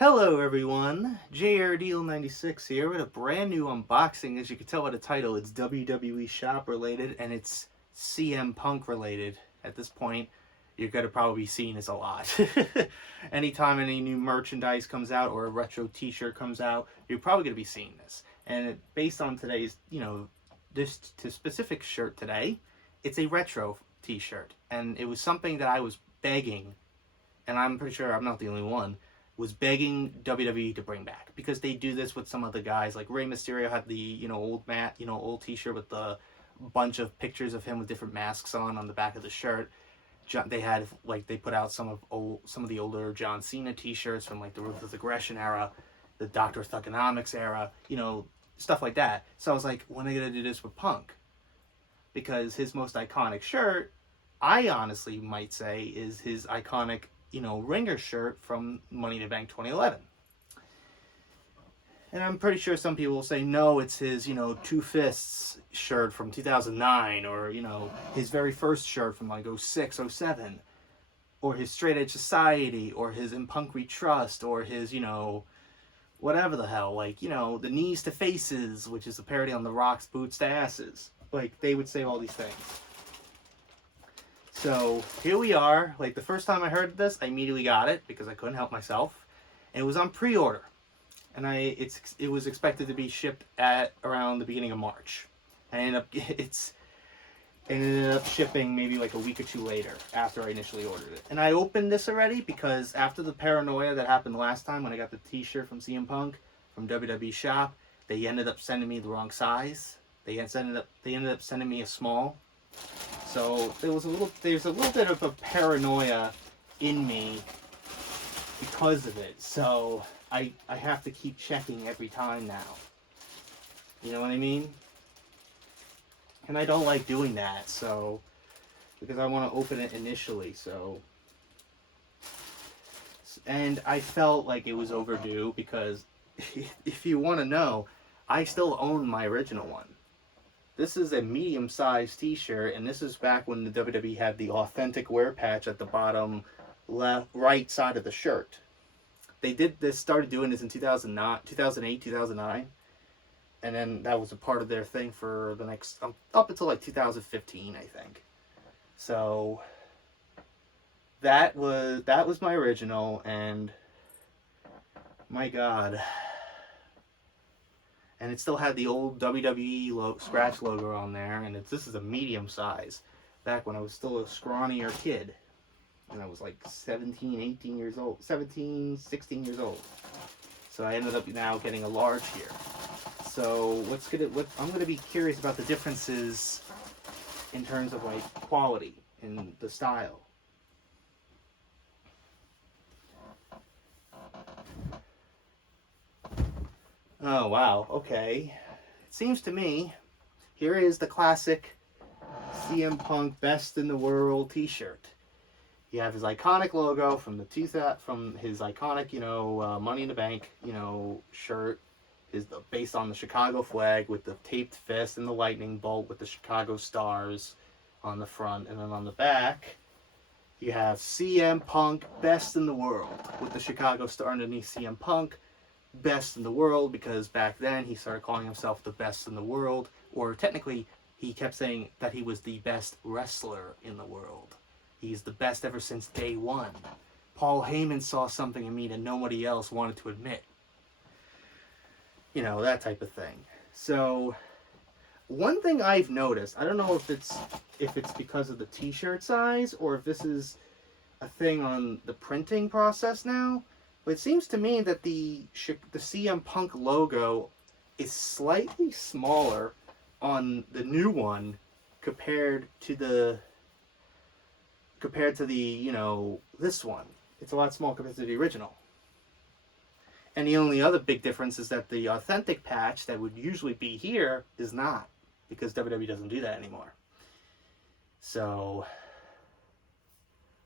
Hello everyone, JRDeal96 here with a brand new unboxing. As you can tell by the title, it's WWE shop related and it's CM Punk related. At this point, you're going to probably be seeing this a lot. Anytime any new merchandise comes out or a retro t-shirt comes out, you're probably going to be seeing this. And based on today's, this specific shirt today, it's a retro t-shirt. And it was something that I was begging, and I'm pretty sure I'm not the only one, was begging WWE to bring back, because they do this with some other guys. Like Rey Mysterio had the old T-shirt with the bunch of pictures of him with different masks on the back of the shirt. They had they put out some of the older John Cena T-shirts from like the Ruthless Aggression era, the Doctor Thugonomics era, stuff like that. So I was like, when are they gonna do this with Punk? Because his most iconic shirt, I honestly might say, is his iconic ringer shirt from Money in the Bank 2011. And I'm pretty sure some people will say, no, it's his, Two Fists shirt from 2009, or, his very first shirt from like 06, 07, or his Straight Edge Society, or his In Punk We Trust, or his, whatever the hell, the Knees to Faces, which is a parody on The Rock's Boots to Asses. Like, they would say all these things. So here we are. Like, the first time I heard this, I immediately got it because I couldn't help myself. And it was on pre-order, and it was expected to be shipped at around the beginning of March. And it ended up shipping maybe like a week or two later after I initially ordered it. And I opened this already because after the paranoia that happened last time when I got the T-shirt from CM Punk from WWE Shop, they ended up sending me the wrong size. They ended up sending me a small. So there's a little bit of a paranoia in me because of it. So I have to keep checking every time now. You know what I mean? And I don't like doing that, so because I want to open it initially, so. And I felt like it was overdue because if you want to know, I still own my original one. This is a medium-sized T-shirt, and this is back when the WWE had the authentic wear patch at the bottom right side of the shirt. They started doing this in 2008, 2009, and then that was a part of their thing for the next up until like 2015, I think. So that was my original, and my God. And it still had the old WWE scratch logo on there, and this is a medium size. Back when I was still a scrawnier kid, and I was like 17, 18 years old, 17, 16 years old. So I ended up now getting a large here. So I'm gonna be curious about the differences in terms of like quality and the style. Oh, wow, okay. It seems to me, here is the classic CM Punk Best in the World t-shirt. You have his iconic logo from his iconic, Money in the Bank, shirt. Based on the Chicago flag with the taped fist and the lightning bolt with the Chicago stars on the front. And then on the back, you have CM Punk Best in the World with the Chicago star underneath CM Punk. Best in the world, because back then he started calling himself the best in the world, or technically he kept saying that he was the best wrestler in the world. He's the best ever since day one. Paul Heyman saw something in me that nobody else wanted to admit. That type of thing. So one thing I've noticed, I don't know if it's because of the t-shirt size or if this is a thing on the printing process now, but it seems to me that the CM Punk logo is slightly smaller on the new one compared to the this one. It's a lot smaller compared to the original. And the only other big difference is that the authentic patch that would usually be here is not, because WWE doesn't do that anymore. So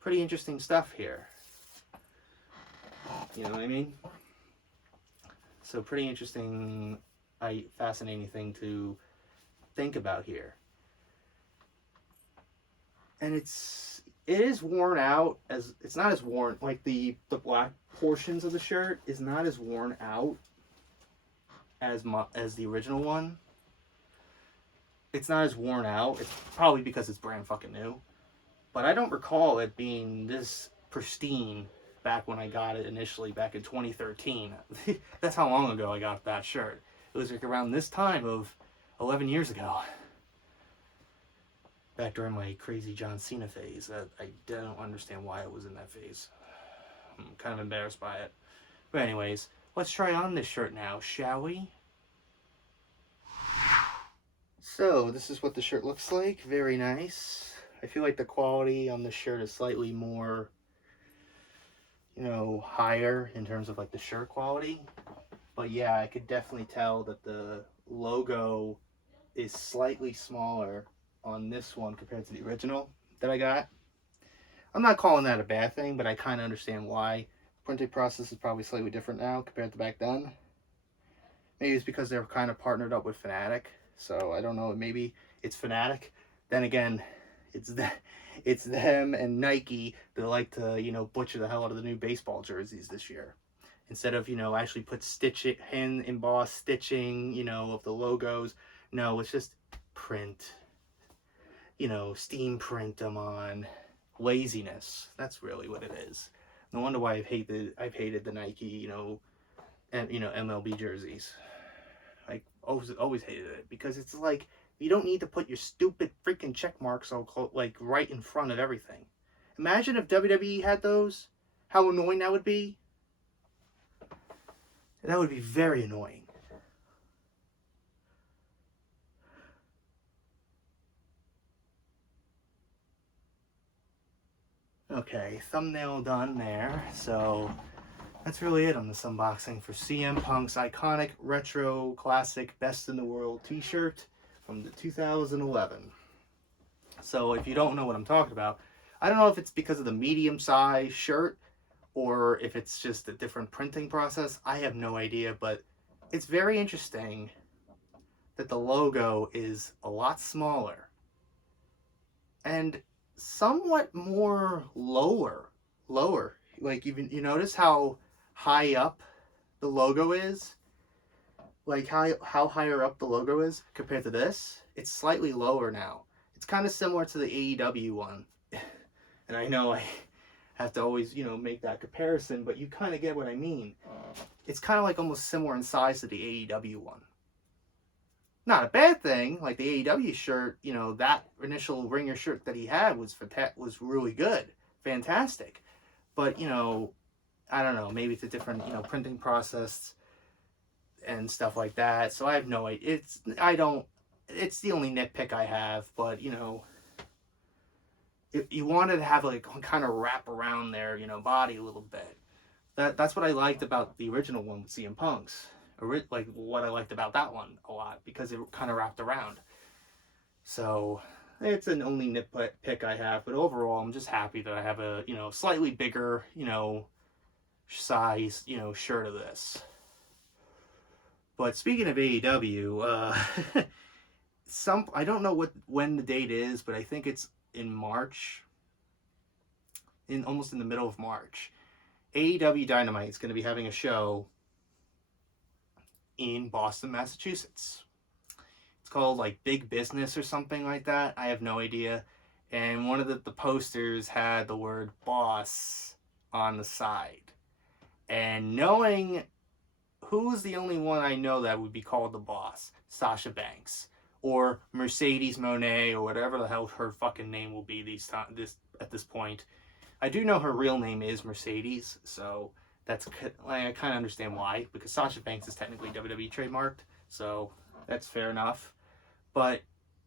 pretty interesting stuff here. You know what I mean? So pretty interesting, fascinating thing to think about here. And it's it is worn out. As it's not as worn, like the black portions of the shirt is not as worn out as the original one. It's not as worn out. It's probably because it's brand fucking new. But I don't recall it being this pristine back when I got it initially, back in 2013. That's how long ago I got that shirt. It was like around this time of 11 years ago. Back during my crazy John Cena phase. That I don't understand why I was in that phase. I'm kind of embarrassed by it. But anyways, let's try on this shirt now, shall we? So, this is what the shirt looks like. Very nice. I feel like the quality on the shirt is slightly more, you know, higher in terms of like the shirt quality. But yeah, I could definitely tell that the logo is slightly smaller on this one compared to the original that I got. I'm not calling that a bad thing, but I kind of understand why. Printing process is probably slightly different now compared to back then. Maybe it's because they're kind of partnered up with Fanatic. So I don't know, maybe it's Fanatic. Then again, it's them and Nike that like to, you know, butcher the hell out of the new baseball jerseys this year. Instead of, you know, actually put stitching, hand embossed stitching, you know, of the logos. No, it's just print. You know, steam print them on. Laziness. That's really what it is. No wonder why I've hated the Nike, you know, MLB jerseys. Like always hated it, because it's like you don't need to put your stupid freaking check marks like right in front of everything. Imagine if WWE had those. How annoying that would be. That would be very annoying. Okay, thumbnail done there. So that's really it on this unboxing for CM Punk's iconic retro classic Best in the World t-shirt from the 2011. So if you don't know what I'm talking about, I don't know if it's because of the medium size shirt or if it's just a different printing process. I have no idea, but it's very interesting that the logo is a lot smaller and somewhat more lower. Like, even you notice how high up the logo is? Like how higher up the logo is compared to this? It's slightly lower now. It's kind of similar to the AEW one. And I know I have to always, you know, make that comparison, but you kind of get what I mean. It's kind of like almost similar in size to the AEW one. Not a bad thing. Like the AEW shirt, you know, that initial Ringer shirt that he had was really good. Fantastic. But, you know, I don't know, maybe it's a different, you know, printing process and stuff like that. So I have no idea. It's the only nitpick I have, but, you know, if you wanted to have like kind of wrap around their, you know, body a little bit. That's what I liked about the original one with CM Punk's. Like what I liked about that one a lot, because it kind of wrapped around. So it's an only nitpick I have, but overall I'm just happy that I have a, you know, slightly bigger, you know, size, you know, shirt of this. But speaking of AEW, I don't know when the date is, but I think it's in March, almost in the middle of March. AEW Dynamite is going to be having a show in Boston, Massachusetts. It's called like Big Business or something like that. I have no idea. And one of the posters had the word boss on the side. And knowing who's the only one I know that would be called the boss, Sasha Banks or Mercedes Moné or whatever the hell her fucking name will be at this point. I do know her real name is Mercedes, so that's, I kind of understand why, because Sasha Banks is technically WWE trademarked, so that's fair enough. But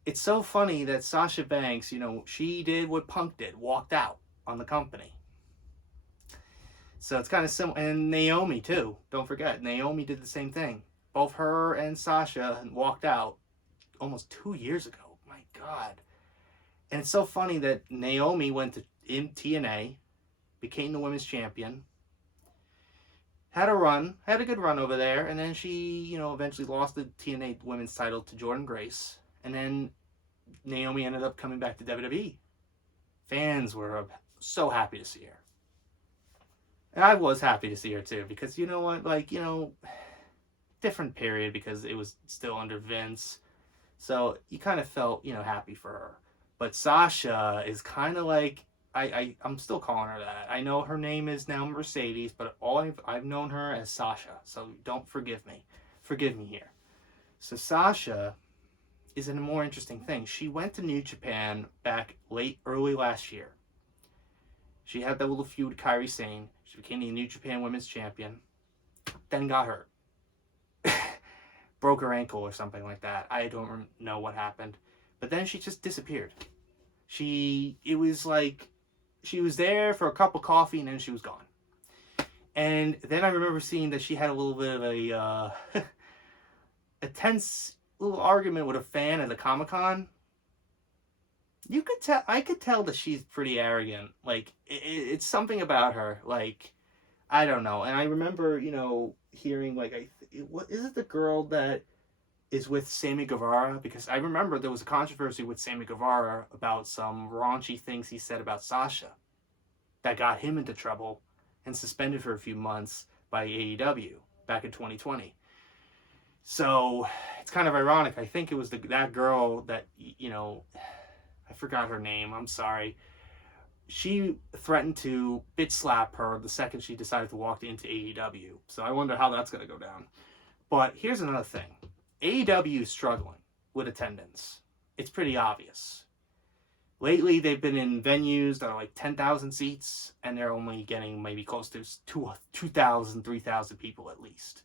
it's so funny that Sasha Banks, you know, she did what Punk did, walked out on the company. So it's kind of similar. And Naomi too, don't forget, Naomi did the same thing. Both her and Sasha walked out almost 2 years ago. My God. And it's so funny that Naomi went to TNA, became the women's champion, had a good run over there, and then she, you know, eventually lost the TNA women's title to Jordynne Grace, and then Naomi ended up coming back to WWE. Fans were so happy to see her. And I was happy to see her too, because you know what, like, different period because it was still under Vince. So you kind of felt, happy for her. But Sasha is kind of like, I'm still calling her that. I know her name is now Mercedes, but I've known her as Sasha. So don't forgive me. Forgive me here. So Sasha is a more interesting thing. She went to New Japan back early last year. She had that little feud with Kairi Sane. She became the New Japan Women's Champion. Then got hurt. Broke her ankle or something like that. I don't know what happened. But then she just disappeared. It was like she was there for a cup of coffee and then she was gone. And then I remember seeing that she had a little bit of a tense little argument with a fan at the Comic-Con. I could tell that she's pretty arrogant. Like, it's something about her. Like, I don't know. And I remember, hearing, like, what is it, the girl that is with Sammy Guevara? Because I remember there was a controversy with Sammy Guevara about some raunchy things he said about Sasha that got him into trouble and suspended for a few months by AEW back in 2020. So it's kind of ironic. I think it was that girl that, I forgot her name. I'm sorry. She threatened to bitch slap her the second she decided to walk into AEW. So I wonder how that's going to go down. But here's another thing. AEW is struggling with attendance. It's pretty obvious. Lately, they've been in venues that are like 10,000 seats, and they're only getting maybe close to 2,000, 3,000 people at least.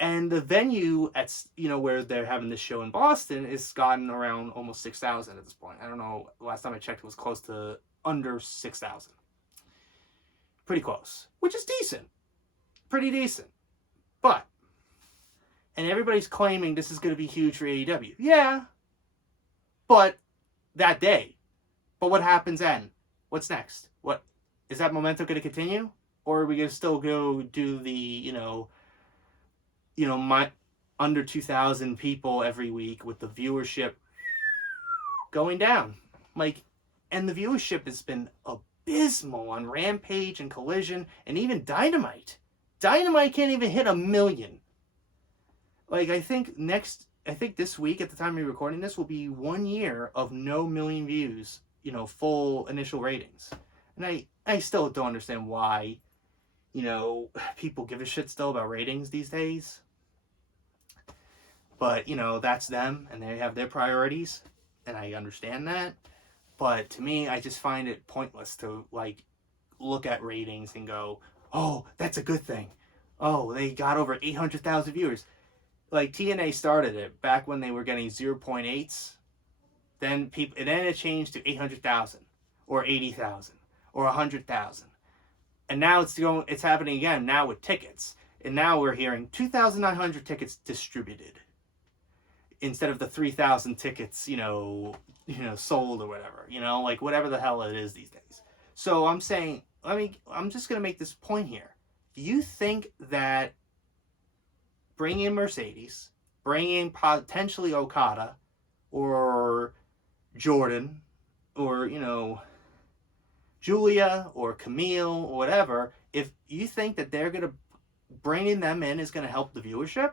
And the venue where they're having this show in Boston is gotten around almost 6,000 at this point. I don't know. Last time I checked, it was close to under 6,000. Pretty close, which is decent. Pretty decent. And everybody's claiming this is going to be huge for AEW. Yeah. But that day. But what happens then? What's next? What is that momentum going to continue? Or are we going to still go do the, my under 2,000 people every week with the viewership going down? And the viewership has been abysmal on Rampage and Collision and even Dynamite. Dynamite can't even hit 1 million. I think this week, at the time we're recording this, will be 1 year of no million views, full initial ratings. And I still don't understand why, people give a shit still about ratings these days. But, that's them, and they have their priorities, and I understand that. But to me, I just find it pointless to, look at ratings and go, oh, that's a good thing. Oh, they got over 800,000 viewers. TNA started it back when they were getting 0.8s. Then it changed to 800,000 or 80,000 or 100,000. And now it's happening again now with tickets. And now we're hearing 2,900 tickets distributed instead of the 3,000 tickets, sold or whatever, whatever the hell it is these days. So I'm saying, I'm just going to make this point here. Do you think that bring in Mercedes, bring in potentially Okada or Jordan or, Julia or Camille or whatever, if you think that they're going to bringing them in is going to help the viewership?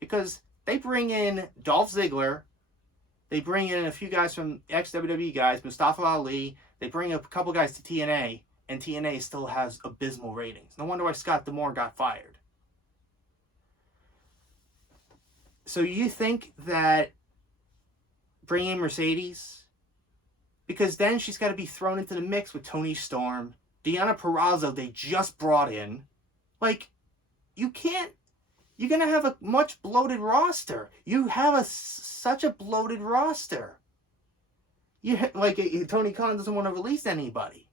Because they bring in Dolph Ziggler, they bring in a few guys from ex-WWE guys, Mustafa Ali, they bring a couple guys to TNA, and TNA still has abysmal ratings. No wonder why Scott D'Amore got fired. So you think that bringing Mercedes, because then she's got to be thrown into the mix with Toni Storm, Deonna Purrazzo they just brought in. You can't, you're going to have a much bloated roster. You have such a bloated roster. Tony Khan doesn't want to release anybody.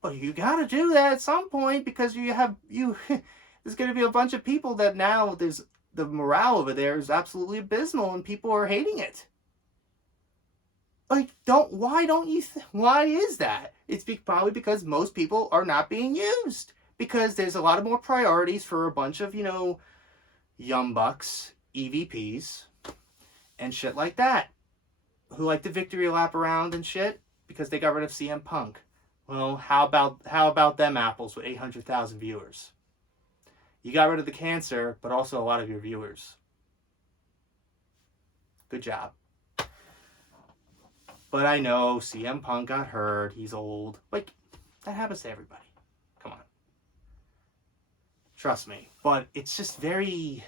But you got to do that at some point because there's going to be a bunch of people that now the morale over there is absolutely abysmal and people are hating it. Why is that? It's probably because most people are not being used. Because there's a lot of more priorities for a bunch of, young bucks, EVPs, and shit like that. who like the victory lap around and shit because they got rid of CM Punk. Well, how about them apples with 800,000 viewers? You got rid of the cancer, but also a lot of your viewers. Good job. But I know CM Punk got hurt. He's old. Like, that happens to everybody. Come on. Trust me. But it's just very,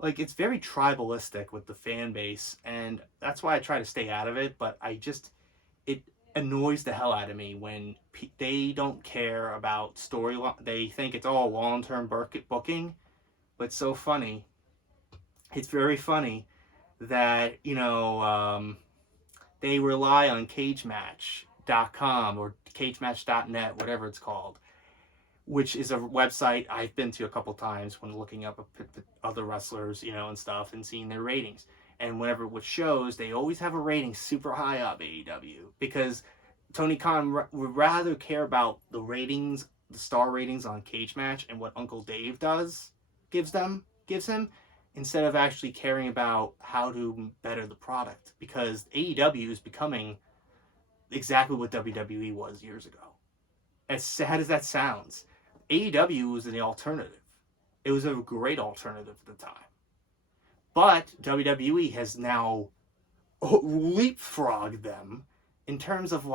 like, it's very tribalistic with the fan base. And that's why I try to stay out of it. But it annoys the hell out of me when they don't care about storyline. They think it's all long-term booking. But it's so funny. It's very funny that, they rely on cagematch.com or cagematch.net, whatever it's called, which is a website I've been to a couple times when looking up other wrestlers, and stuff and seeing their ratings. And whenever with shows, they always have a rating super high up, AEW, because Tony Khan would rather care about the ratings, the star ratings on Cage Match and what Uncle Dave gives him, instead of actually caring about how to better the product, because AEW is becoming exactly what WWE was years ago. As sad as that sounds, AEW was the alternative. It was a great alternative at the time. But WWE has now leapfrogged them in terms of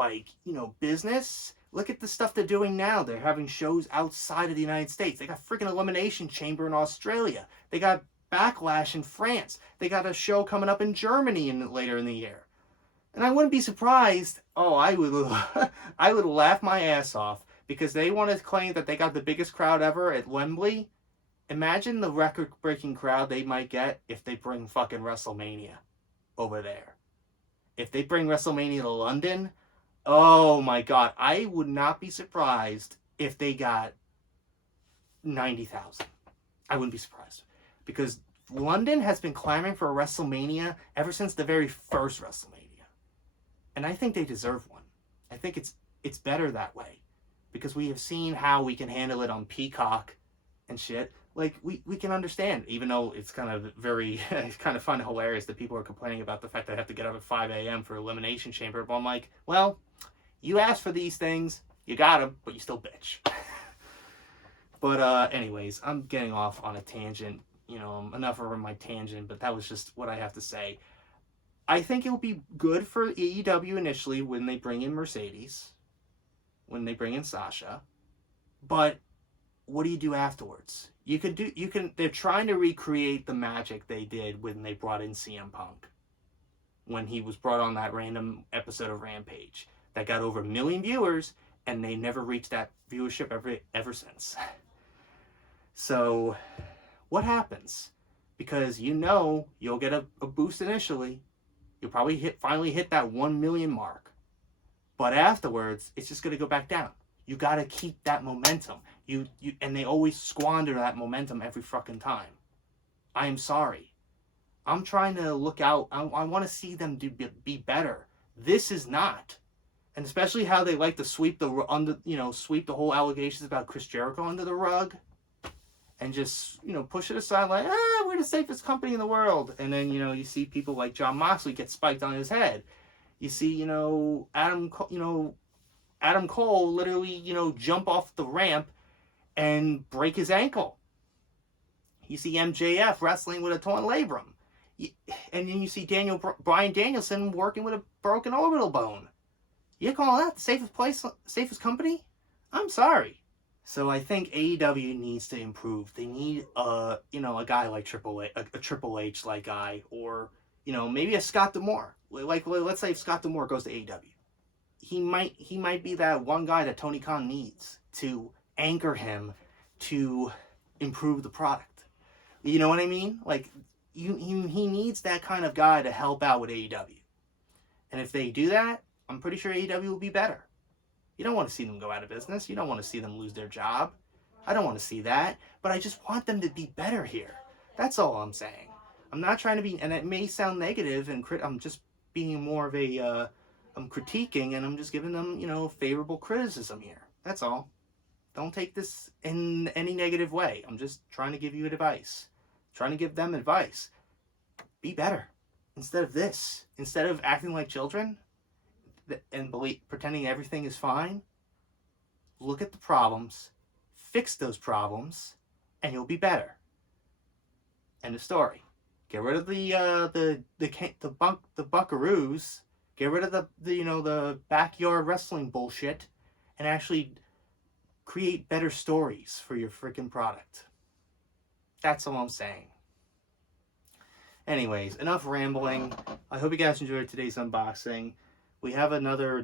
business. Look at the stuff they're doing now. They're having shows outside of the United States. They got freaking Elimination Chamber in Australia. They got Backlash in France. They got a show coming up in Germany later in the year. And I wouldn't be surprised. Oh, I would laugh my ass off because they want to claim that they got the biggest crowd ever at Wembley. Imagine the record-breaking crowd they might get if they bring fucking WrestleMania over there. If they bring WrestleMania to London, oh my God, I would not be surprised if they got 90,000. I wouldn't be surprised. Because London has been clamoring for a WrestleMania ever since the very first WrestleMania. And I think they deserve one. I think it's better that way. Because we have seen how we can handle it on Peacock and shit. Like, we can understand, even though it's kind of it's kind of fun and hilarious that people are complaining about the fact that I have to get up at 5 a.m. for Elimination Chamber. But I'm like, well, you asked for these things, you got them, but you still bitch. But anyways, I'm getting off on a tangent. Enough of my tangent, but that was just what I have to say. I think it'll be good for AEW initially when they bring in Mercedes, when they bring in Sasha, but what do you do afterwards? They're trying to recreate the magic they did when they brought in CM Punk, when he was brought on that random episode of Rampage that got over 1 million viewers, and they never reached that viewership ever since. So what happens? Because you'll get a boost initially. You'll probably finally hit that 1 million mark. But afterwards, it's just going to go back down. You got to keep that momentum. And they always squander that momentum every fucking time. I am sorry. I'm trying to look out. I want to see them be better. This is not. And especially how they like to sweep the whole allegations about Chris Jericho under the rug. And just, push it aside like, we're the safest company in the world. And then, you see people like Jon Moxley get spiked on his head. You see, Adam Cole literally, jump off the ramp and break his ankle. You see MJF wrestling with a torn labrum. And then you see Bryan Danielson working with a broken orbital bone. You call that the safest company? I'm sorry. So I think AEW needs to improve. They need a guy like a Triple H like guy, or maybe a Scott D'Amore. Like, let's say if Scott D'Amore goes to AEW, he might be that one guy that Tony Khan needs to anchor him to improve the product. You know what I mean? Like, he needs that kind of guy to help out with AEW. And if they do that, I'm pretty sure AEW will be better. You don't want to see them go out of business. You don't want to see them lose their job. I don't want to see that. But I just want them to be better here. That's all I'm saying. I'm not trying to be, and it may sound negative, and I'm just being more of a, I'm critiquing, and I'm just giving them, favorable criticism here. That's all. Don't take this in any negative way. I'm just trying to give you advice. Trying to give them advice. Be better. instead of this, instead of acting like children and pretending everything is fine, look at the problems, fix those problems, and you'll be better. End of story. Get rid of the buckaroos. Get rid of the backyard wrestling bullshit, and actually create better stories for your freaking product. That's all I'm saying. Anyways, enough rambling. I hope you guys enjoyed today's unboxing. We have another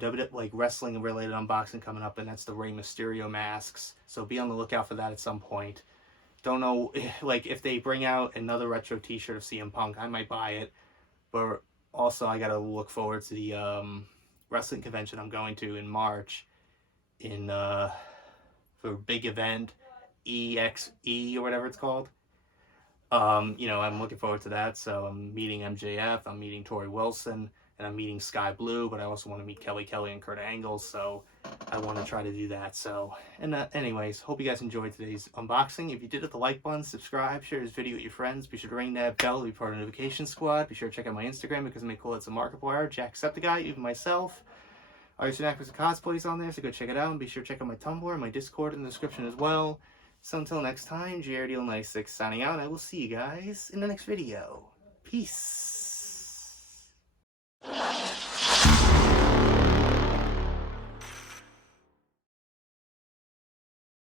wrestling related unboxing coming up, and that's the Rey Mysterio masks. So be on the lookout for that at some point. Don't know, if they bring out another retro T-shirt of CM Punk, I might buy it. But also, I gotta look forward to the wrestling convention I'm going to in March, for a big event, EXE or whatever it's called. I'm looking forward to that. So I'm meeting MJF, I'm meeting Tori Wilson, and I'm meeting Sky Blue, but I also want to meet Kelly Kelly and Kurt Angle, so I want to try to do that. So, anyways, hope you guys enjoyed today's unboxing. If you did, hit the like button, subscribe, share this video with your friends. Be sure to ring that bell to be part of the notification squad. Be sure to check out my Instagram because I make cool hits of Markiplier, Jacksepticeye, even myself. Artists and actors and cosplays on there, so go check it out. And be sure to check out my Tumblr and my Discord in the description as well. So until next time, JRDeal96 signing out, and I will see you guys in the next video. Peace.